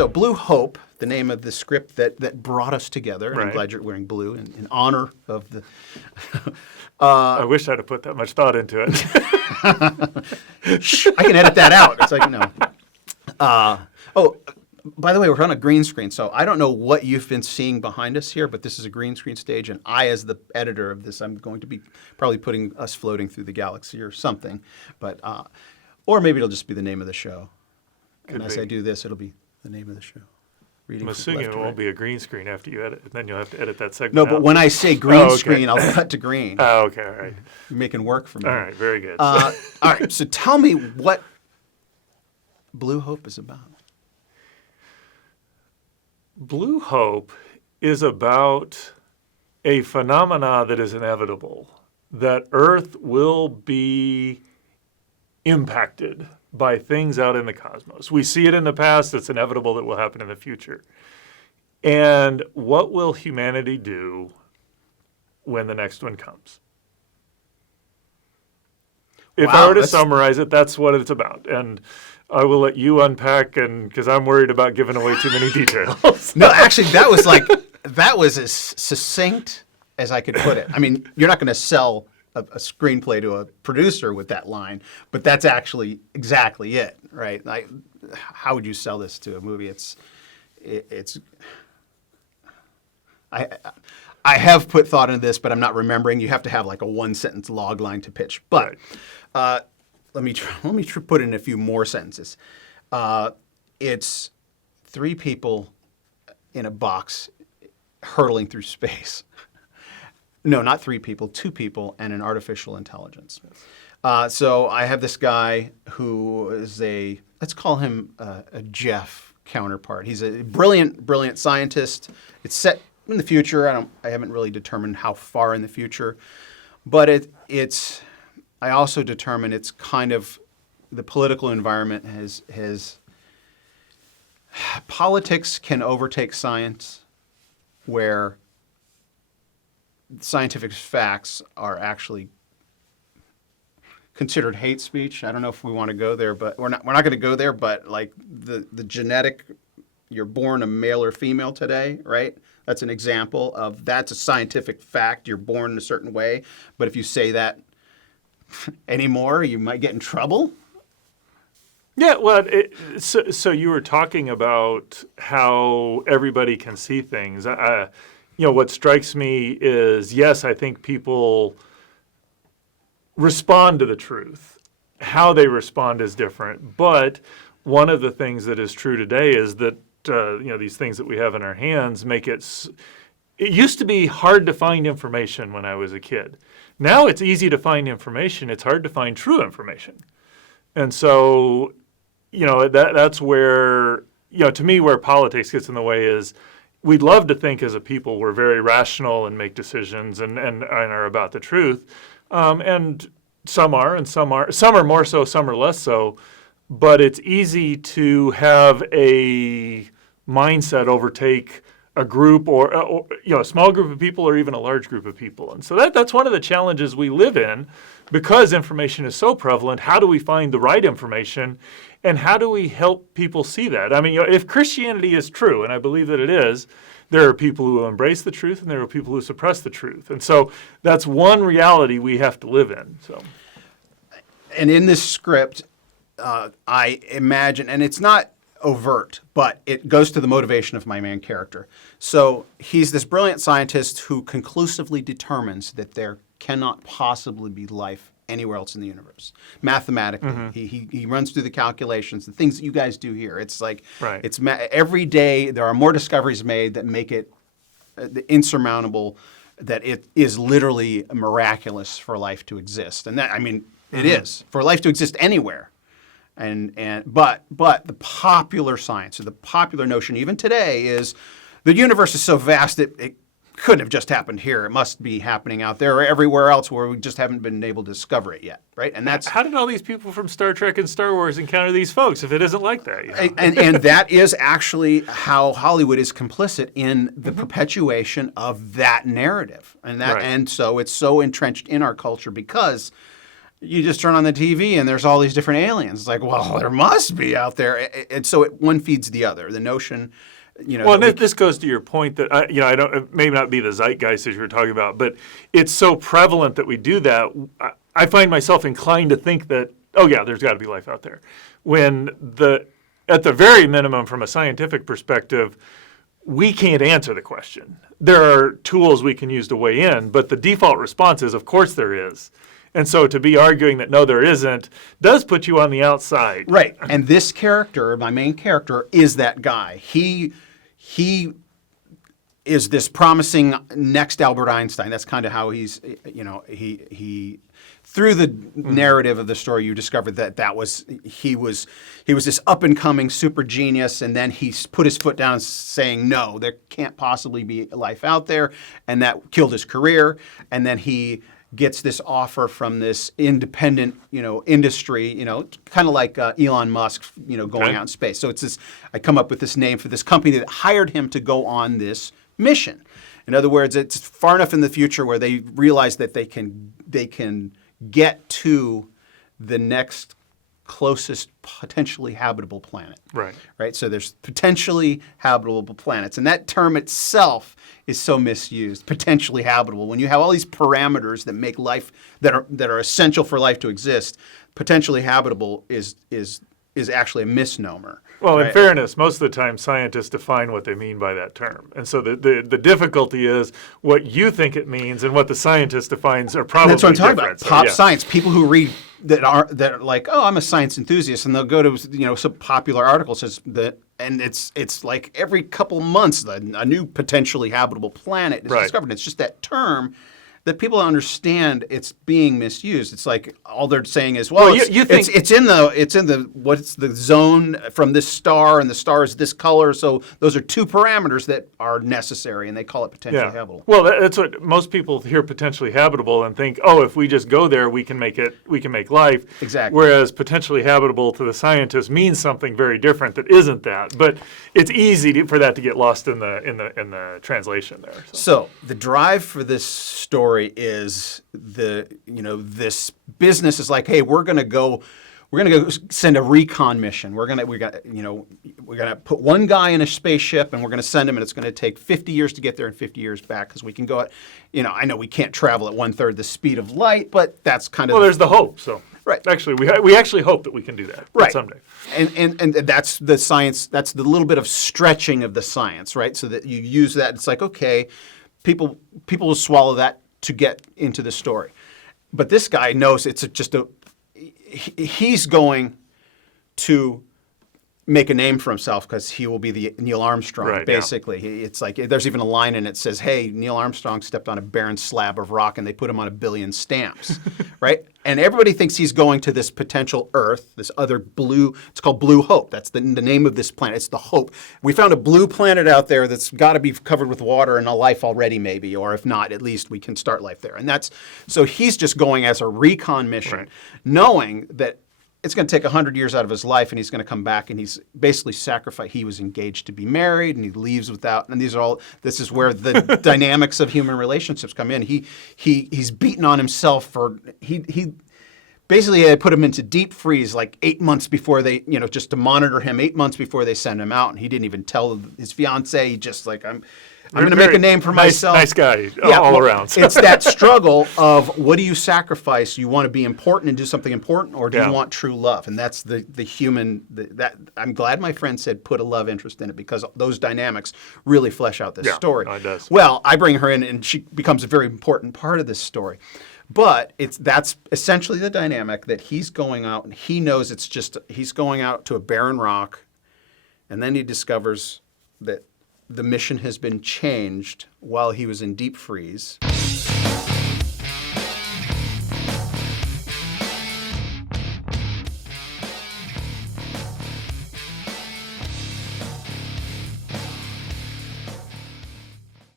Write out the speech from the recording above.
So Blue Hope, the name of the script that brought us together, and I'm Right. glad you're wearing blue in honor of the. I wish I'd have put that much thought into it. I can edit that out. It's like no. Oh, by the way, we're on a green screen, so I don't know what you've been seeing behind us here, but this is a green screen stage, and I, as the editor of this, I'm going to be probably putting us floating through the galaxy or something, but or maybe it'll just be the name of the show. And as I do this, it'll be the name of the show. Reading I'm from assuming left it to won't right. be a green screen after you edit, and then you'll have to edit that segment No, out. but when I say green okay. screen, I'll cut to green. Oh, okay, all right. You're making work for me. All right, very good. All right, so tell me what Blue Hope is about. Blue Hope is about a phenomena that is inevitable, that Earth will be impacted by things out in the cosmos. We see it in the past, it's inevitable that will happen in the future. And what will humanity do when the next one comes? If I were to summarize it, that's what it's about. And I will let you unpack, and because I'm worried about giving away too many details. No, actually, that was as succinct as I could put it. I mean, you're not going to sell a screenplay to a producer with that line, but that's actually exactly it, right? How would you sell this to a movie? I have put thought into this, but I'm not remembering. You have to have like a one-sentence log line to pitch. But let me put in a few more sentences. It's three people in a box hurtling through space. No, not three people, two people and an artificial intelligence. So I have this guy who is let's call him a Jeff counterpart. He's a brilliant scientist. It's set in the future. I haven't really determined how far in the future, but I also determine it's kind of the political environment has politics can overtake science, where scientific facts are actually considered hate speech. I don't know if we want to go there, but we're not going to go there. But like the genetic, you're born a male or female today, right? That's an example of that's a scientific fact. You're born in a certain way, but if you say that anymore, you might get in trouble. Yeah, well, so you were talking about how everybody can see things. What strikes me is, yes, I think people respond to the truth. How they respond is different. But one of the things that is true today is that, these things that we have in our hands make it used to be hard to find information when I was a kid. Now it's easy to find information. It's hard to find true information. And so, that's where, to me, where politics gets in the way is, we'd love to think as a people we're very rational and make decisions and are about the truth. And some are, and some are more so, some are less so. But it's easy to have a mindset overtake a group or a small group of people or even a large group of people. And so that's one of the challenges we live in because information is so prevalent. How do we find the right information? And how do we help people see that? I mean, if Christianity is true, and I believe that it is, there are people who embrace the truth and there are people who suppress the truth. And so that's one reality we have to live in. So, and in this script, I imagine, and it's not overt, but it goes to the motivation of my main character. So he's this brilliant scientist who conclusively determines that there cannot possibly be life anywhere else in the universe. Mathematically, he runs through the calculations, the things that you guys do here. It's like every day there are more discoveries made that make it insurmountable, that it is literally miraculous for life to exist. And that, I mean, it is for life to exist anywhere. But the popular science or the popular notion even today is the universe is so vast that it couldn't have just happened here. It must be happening out there or everywhere else where we just haven't been able to discover it yet, right? And that's how did all these people from Star Trek and Star Wars encounter these folks if it isn't like that? And that is actually how Hollywood is complicit in the perpetuation of that narrative, and so it's so entrenched in our culture because you just turn on the TV and there's all these different aliens. It's like, well, there must be out there. And so one feeds the other. The notion, Well, and that this goes to your point that I don't, it may not be the zeitgeist as you were talking about, but it's so prevalent that we do that. I find myself inclined to think that, oh yeah, there's got to be life out there, when at the very minimum, from a scientific perspective, we can't answer the question. There are tools we can use to weigh in, but the default response is, of course there is. And so to be arguing that no, there isn't, does put you on the outside. Right. And this character, my main character, is that guy. He is this promising next Albert Einstein. That's kind of how he's, he through the narrative of the story, you discovered that he was this up and coming super genius, and then he put his foot down saying, no, there can't possibly be life out there, and that killed his career. And then he gets this offer from this independent, industry, kind of like Elon Musk, going out in space. So it's this. I come up with this name for this company that hired him to go on this mission. In other words, it's far enough in the future where they realize that they can get to the next closest potentially habitable planet. Right. Right. So there's potentially habitable planets, and that term itself is so misused. Potentially habitable. When you have all these parameters that make life that are essential for life to exist, potentially habitable is actually a misnomer. Well, in right? fairness, most of the time scientists define what they mean by that term. And so the difficulty is what you think it means and what the scientist defines are probably That's what I'm talking different. about. Pop So, yeah. science. People who read that are like, oh, I'm a science enthusiast, and they'll go to some popular article says that, and it's like every couple months a new potentially habitable planet is Right. discovered. It's just that term that people don't understand it's being misused. It's like all they're saying is, well, you think it's in the what's the zone from this star, and the star is this color. So those are two parameters that are necessary, and they call it potentially habitable. Well, that's what most people hear potentially habitable and think, oh, if we just go there, we can make life. Exactly. Whereas potentially habitable to the scientist means something very different that isn't that. But it's easy for that to get lost in the translation there. So the drive for this story is this business is like, hey, we're gonna go send a recon mission. We're gonna put one guy in a spaceship, and we're gonna send him, and it's gonna take 50 years to get there and 50 years back, because we can go at, I know we can't travel at 1/3 the speed of light, but that's kind of Well, there's the hope. So right. Actually, we actually hope that we can do that right someday. And that's the science. That's the little bit of stretching of the science, right? So that you use that. It's like, okay, people will swallow that to get into the story, but this guy knows it's he's going to make a name for himself because he will be the Neil Armstrong, Right, basically. It's like there's even a line in it that says, hey, Neil Armstrong stepped on a barren slab of rock, and they put him on 1 billion stamps, right? And everybody thinks he's going to this potential Earth, this other blue, it's called Blue Hope. That's the name of this planet. It's the Hope. We found a blue planet out there that's got to be covered with water and a life already, maybe, or if not, at least we can start life there. And so he's just going as a recon mission, Right. knowing that it's going to take 100 years out of his life, and he's going to come back, and he's basically sacrificed. He was engaged to be married, and he leaves without. And this is where the dynamics of human relationships come in. He's beaten on himself he basically had put him into deep freeze like 8 months before they, just to monitor him 8 months before they send him out, and he didn't even tell his fiance. He just like I'm going to make a name for myself. Nice guy all around. It's that struggle of what do you sacrifice? You want to be important and do something important, or do you want true love? And that's the human. That I'm glad my friend said put a love interest in it, because those dynamics really flesh out this story. No, it does. Well, I bring her in, and she becomes a very important part of this story. But that's essentially the dynamic that he's going out, and he knows he's going out to a barren rock, and then he discovers that the mission has been changed while he was in deep freeze.